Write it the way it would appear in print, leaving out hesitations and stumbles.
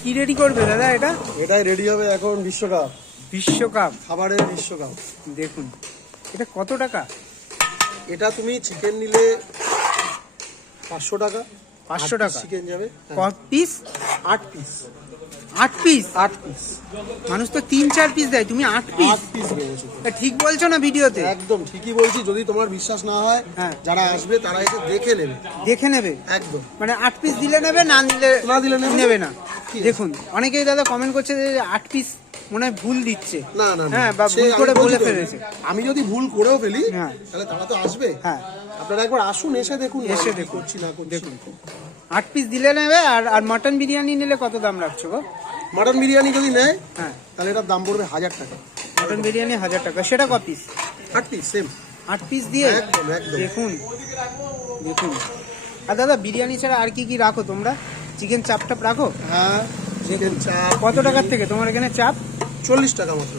কি রেডি করবে দাদা এটা? এটাই রেডি হবে এখন বিশ্বকাপ। বিশ্বকাপ খাবারের বিশ্বকাপ। দেখুন এটা কত টাকা? এটা তুমি চিকেন নিলে 500 টাকা। 500 টাকা চিকেন যাবে। কত পিস? 8 পিস। 8 পিস? 8 পিস। মানুষ তো 3-4 পিস দেয়, তুমি 8 পিস? 8 পিস বলেছো। ঠিক বলছো না ভিডিওতে? একদম ঠিকই বলছি। যদি তোমার বিশ্বাস না হয়, হ্যাঁ, যারা আসবে তারা এসে দেখে নেবে। দেখে নেবে একদম। মানে 8 পিস দিলে নেবে, না দিলে নেবে না। ঠিক আছে। দেখুন অনেকেই দাদা কমেন্ট করছে যে 8 পিস মনে হয় ভুল দিচ্ছে। না না না। হ্যাঁ, বা সে ভুল আমি করে বলছি বলে তো, ফেলেছে। আমি যদি ভুল করেও ফেলি, হ্যাঁ, তাহলে তারা তো আসবে। হ্যাঁ, আপনারা একবার আসুন, এসে দেখুন। এসে আমি কি দেখুন। করছি না করছি। দেখুন 8 পিস দিলে নেবে। আর মটন বিরিয়ানি নিলে কত দাম রাখছো গো? মাটন বিরিয়ানি যদি নেয়, হ্যাঁ, তাহলে এটার দাম পড়বে 1000 টাকা। মটন বিরিয়ানি 1000 টাকা। সেটা ক পিস? 8 piece same. 8 পিস দিয়ে? একদম একদম। দেখুন দেখুন। আর দাদা বিরিয়ানি ছাড়া আর কি কি রাখো তোমরা? চিকেন চাপ টাপ রাখো? হ্যাঁ, চিকেন চাপ। কত টাকার থেকে তোমার এখানে চাপ? 40 টাকা মাত্র।